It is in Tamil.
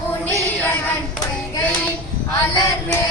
முனியவன் பொய்கை அலர்மே